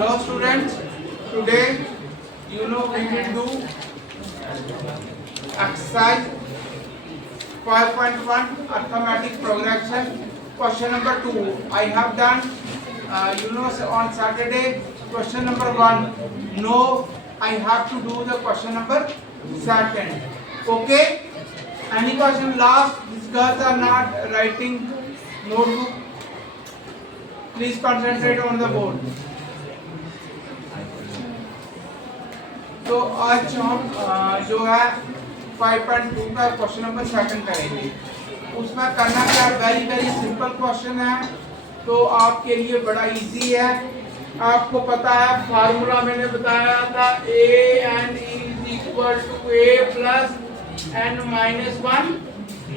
Hello students, today we will do exercise 5.1 arithmetic progression. Question number 2 I have done on Saturday. Question number 1, no, I have to do the question number 2. Okay, any question last? These girls are not writing notebook. Please concentrate on the board. तो आज हम जो है 5.2 का question number 2 करेंगे। उसमें करना क्या, वेरी वेरी सिंपल क्वेश्चन है, तो आपके लिए बड़ा इजी है। आपको पता है फार्मूला मैंने बताया था, an is equal to a plus n minus 1 d.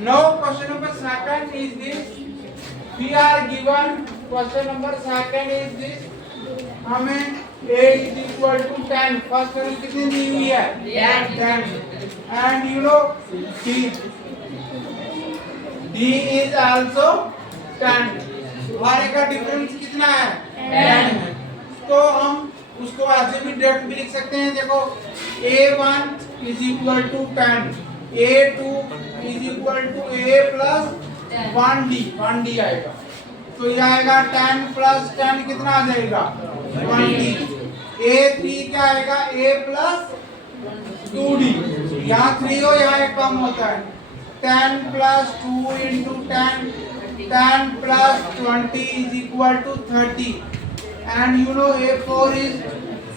Now question number 2 is this. We are given question number 2 is this. हमें a is equal to 10. First term कितनी दी हुई है? 10. And you know d is also 10. हमारे का difference कितना है? 10 है। तो हम उसको ऐसे भी डायरेक्ट भी लिख सकते हैं। देखो a1 is equal to 10, a2 is equal to a plus 1d आएगा। तो ये आएगा 10 plus 10 कितना आ जाएगा? 20। a3 क्या आएगा? a plus 2d। यहाँ 3 हो, यहाँ एक कम होता है। 10 plus 2 into 10, 10 plus 20 is equal to 30। And you know a4 is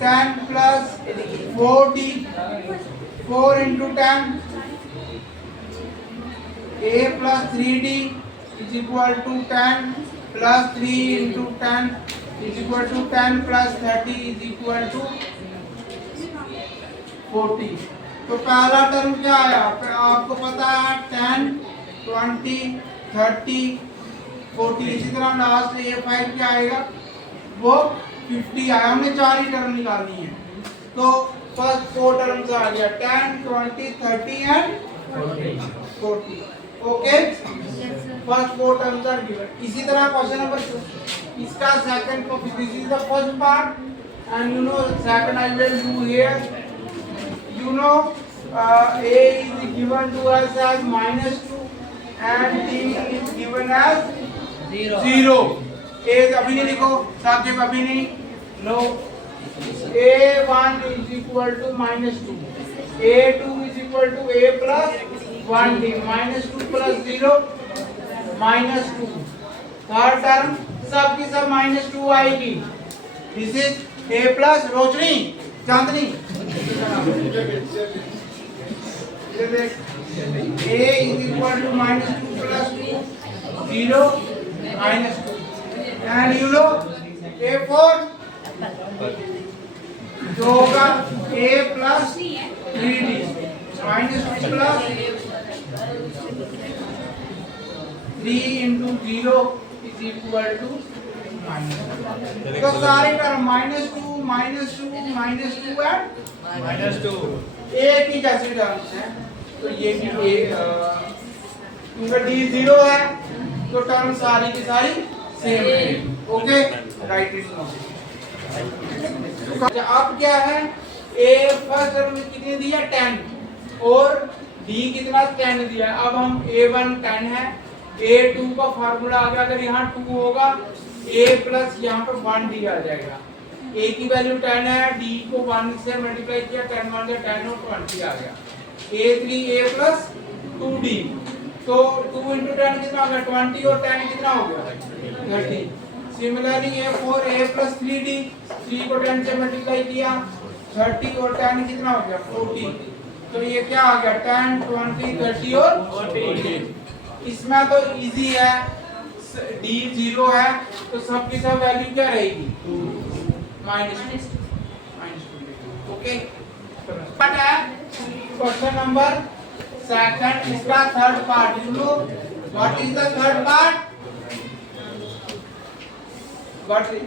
10 plus 4d, 4 into 10, a plus 3d is equal to 10 plus 3 into 10 is equal to 10 plus 30 is equal to 40। तो पहला term क्या आया? आपको पता है 10, 20, 30, 40। इसी तरह लास्ट a5 क्या आएगा? वो 50 आया। हमने 4 ही टर्म निकालनी है। तो फर्स्ट 4 टर्म्स आ गया 10, 20, 30 and 40। Okay, first 4 terms are given. इसी तरह क्वेश्चन नंबर 2, इसका second, this is the first part and you know second I will do here. You know a is given to us as -2 and d is given as 0। a अभी नहीं लिखो, साथ अभी नहीं लो। a1 is equal to -2, a2 is equal to a plus 1d, -2 plus 0 -2। Third term सब की सब -2 आएगी। This is a plus Roshni Chandni a is equal to -2 plus 2, 0 -2। and you know a4 जो होगा a plus 3d, -2 plus 3 into 0 is equal to -2। तो सारे term -2 -2 -2 and -2 एक ही जैसे टर्म्स हैं। तो ये भी एक, क्योंकि d 0 है तो टर्म सारी की सारी सेम है। Okay, right it now. अब क्या है, a फर्स्ट टर्म में कितनी दी है? 10 और d कितना? 10 दिया। अब हम a1 10 है, a2 का फार्मूला आ गया। अगर यहाँ 2 होगा a प्लस यहाँ पर 1 d आ जाएगा। a की वैल्यू 10 है, d को 1 से मल्टीप्लाई किया, 10 1 से 10 और 20 आ गया। a3 a प्लस 2d, तो 2 into 10 कितना हो गया? 20 और 10 कितना हो गया? 30। Similarly a4 a plus 3d, 3 को 10 से मल्टीप्लाई किया, 30 और 10 कितना हो गया? 40। तो ये क्या आ गया? 10, 20, 30 और 40। इसमें तो इजी है, d 0 है तो सब की सब वैल्यू क्या रहेगी? -2। ओके, बट है क्वेश्चन नंबर 2, इसका third part. You know what is the third part? What is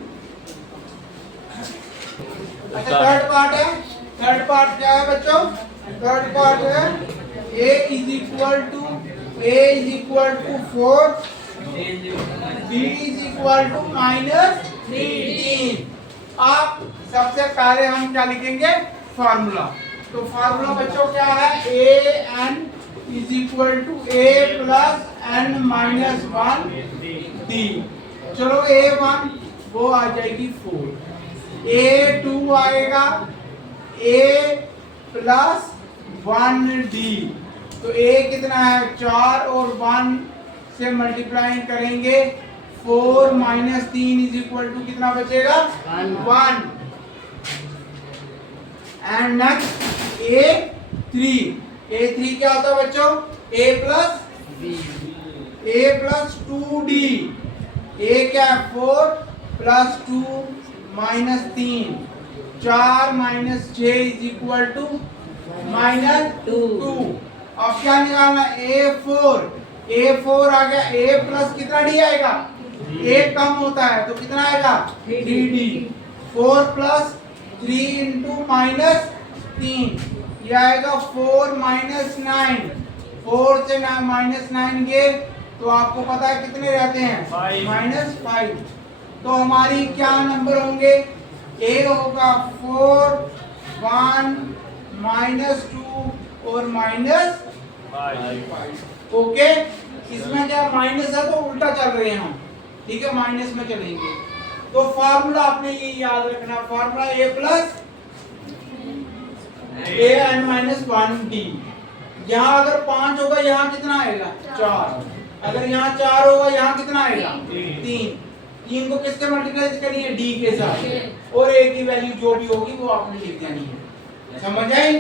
third part है। थर्ड पार्ट क्या है बच्चों? थर्ड पार्ट है a is equal to 4, b is equal to -18। अब सबसे पहले हम क्या लिखेंगे, फार्मूला। तो फार्मूला बच्चों क्या है, A N is equal to A plus N minus 1 D. चलो A1 वो आ जाएगी 4, A2 आएगा A प्लस 1D। तो A कितना है 4 और 1 से मल्टीप्लाई करेंगे 4 माइनस 3 इज इक्वल टू कितना बचेगा 1। एंड नेक्स्ट A3 क्या होता है बच्चों, A प्लस 2D। A क्या है 4 plus 2 minus 3, 4 minus 6 is equal to minus 2। अब क्या निकालना, A4 आ गया, A प्लस कितना D आएगा, A कम होता है तो कितना आएगा 3D। 4 प्लस 3 इंटू माइनस 3 ये आएगा 4 माइनस 9। 4 से माइनस 9 गए तो आपको पता है कितने रहते हैं माइनस 5। तो हमारी क्या नंबर होंगे, A होगा 4 1 माइनस 2 और माइनस 5। ओके, इसमें क्या माइनस है तो उल्टा चल रहे हैं हम, ठीक है, माइनस में चलेंगे। तो फार्मूला आपने ये याद रखना, formula A plus A n minus 1D। यहाँ अगर 5 होगा यहाँ कितना आएगा 4, अगर यहाँ 4 होगा यहाँ कितना आएगा 3 को किससे मल्टीप्लाई करिए D के साथ, और A की वैल्यू जो भी होगी वो आपने लिख देनी है। समझ आए?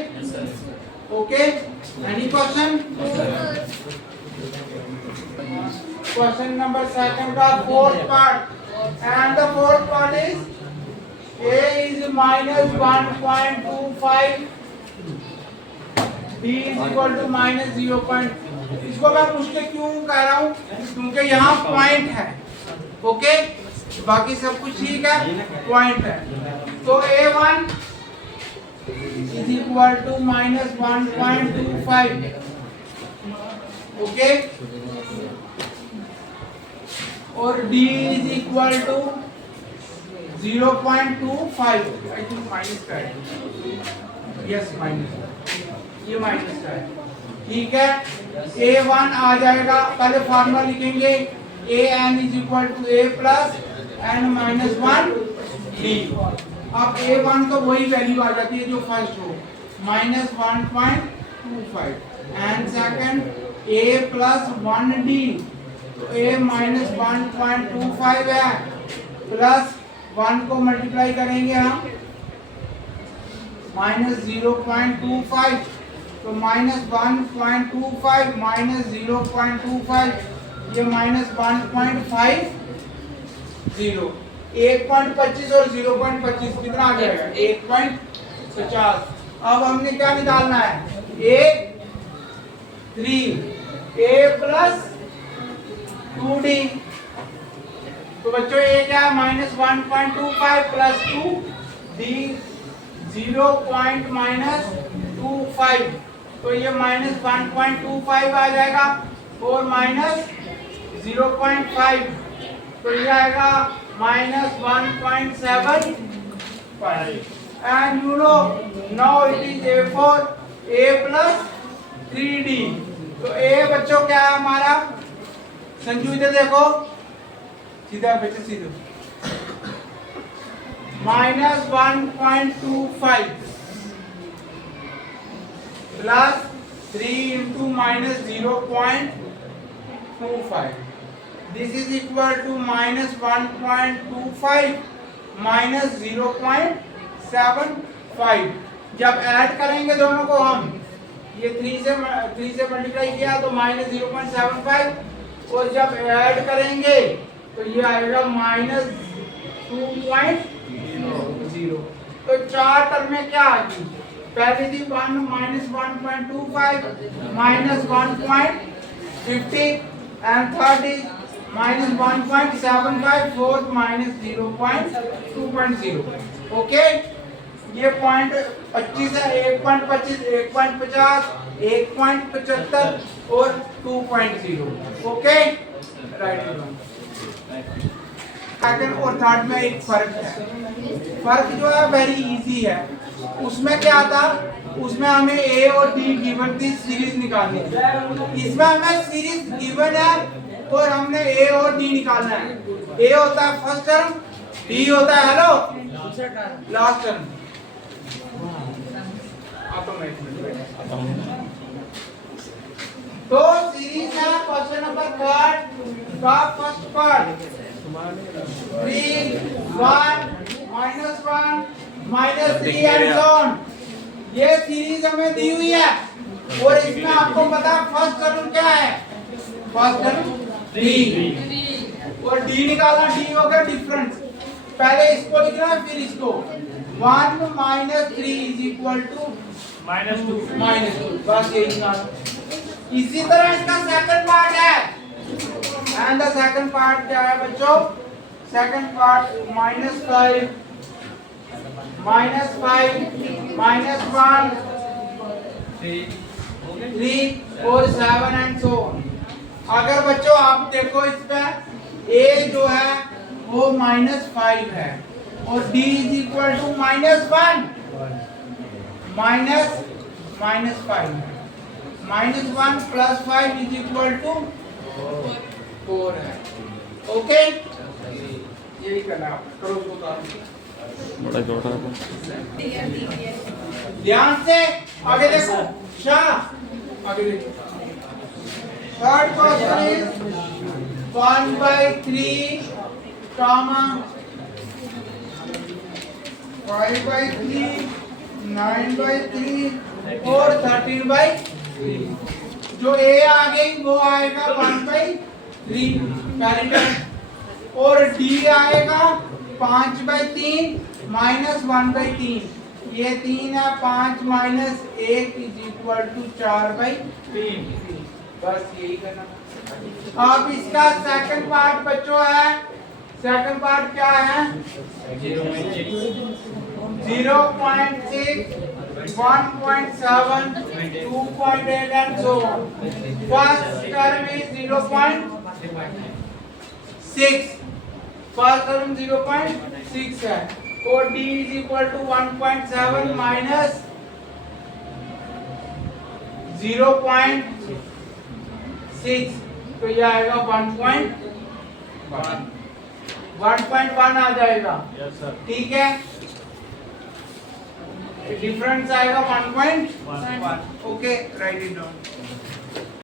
Okay, any question? Question number 2 का fourth part, and the fourth part is A is minus 1.25, B is equal to minus 0. इसको मैं मुश्किल क्यों कह रहा हूँ, क्योंकि यहाँ पॉइंट है। ओके, बाकी सब कुछ ठीक है, पॉइंट है। तो A1 is equal to minus 1.25। Okay, और D is equal to 0.25। I think minus का है, यस माइनस, ये माइनस का है, ठीक है। A1 आ जाएगा, पहले फार्मूला लिखेंगे, AN is equal to A plus N minus 1D। अब A1 तो वही वैल्यू आ जाती है जो फर्स्ट हो, minus 1.25, and second A plus 1D, तो A माइनस 1.25 है, प्लस 1 को मल्टीप्लाई करेंगे हम माइनस 0.25, तो माइनस 1.25 माइनस 0.25 ये माइनस 1.50। 1.25 और 0.25 कितना आ जाएगा 1.50। अब हमने क्या निकालना है, A प्लस 2D। तो बच्चों ये क्या है, माइनस 1.25 प्लस 2D 0.25, तो ये माइनस 1.25 आ जाएगा, और माइनस 0.5 तो ये आएगा minus 1.75। And you no now it is A4 A plus 3D। तो A बच्चों क्या है हमारा, संजू इधर देखो, सीधा बच्चे सीधे, minus 1.25 plus 3 into minus 0.25, this is equal to minus 1.25 minus 0.75। जब ऐड करेंगे दोनों को हम, ये 3 से मल्टीप्लाई किया तो माइनस 0.75, और जब ऐड करेंगे तो ये आएगा माइनस 2.0। तो 4 टर्म में क्या आ गई, पहली थी 1 minus 1.25 minus 1.50, and third is minus 1.75, fourth minus 0.2.0। Okay, ये पॉइंट 25 है, 1.25 1.50 1.75 और 2.0। Okay, right. सेकंड और थर्ड में एक फर्क है। फर्क जो है वेरी इजी है। उसमें क्या था, उसमें हमें ए और डी गिवन थी, सीरीज निकालनी थी। इसमें हमें सीरीज गिवन है और हमने ए और डी निकालना है। ए होता है फर्स्ट टर्म, डी होता है हेलो लास्ट टर्म। तो सीरीज है क्वेश्चन नंबर थर्ड का first part 3 1 -1 -3 and so on. ये सीरीज हमें दी हुई है और इसमें आपको पता है फर्स्ट टर्म क्या है, फर्स्ट टर्म डी और डी निकालना, डी होगा डिफरेंस। पहले इसको लिखना है फिर इसको 1 -3 = -2 बस यही निकालना। इसी तरह इसका सेकंड पार्ट है एंड द सेकंड पार्ट क्या है बच्चों, सेकंड पार्ट -5 -1 3 और 7 एंड सो ऑन। अगर बच्चों आप देखो इसमें a जो है वो -5 है और d = -1 -5 -1 + 5 = 4 है। ओके, यही करना है, करो उसको काम। बड़ा छोटा है। ध्यान से आगे देखो, शाह आगे देखो। थर्ड क्वेश्चन इज 1/3 comma 5/3 9/3 और 13/3। जो a आ गई वो आएगा 1/3 पैरेंटल और d आएगा 5/3 -1/3। ये 3 है, 5 - 1 = 4/3। बस यही करना। अब इसका सेकंड पार्ट बच्चों है, सेकंड पार्ट क्या है 0.6 1.7 2.8 and so on. First term is 0.6, first term 0.6 है और d = 1.7 minus 0.6 तो ये आएगा 1.1 आ जाएगा। ठीक है, डिफरेंस आएगा 1.1। Okay, right it down.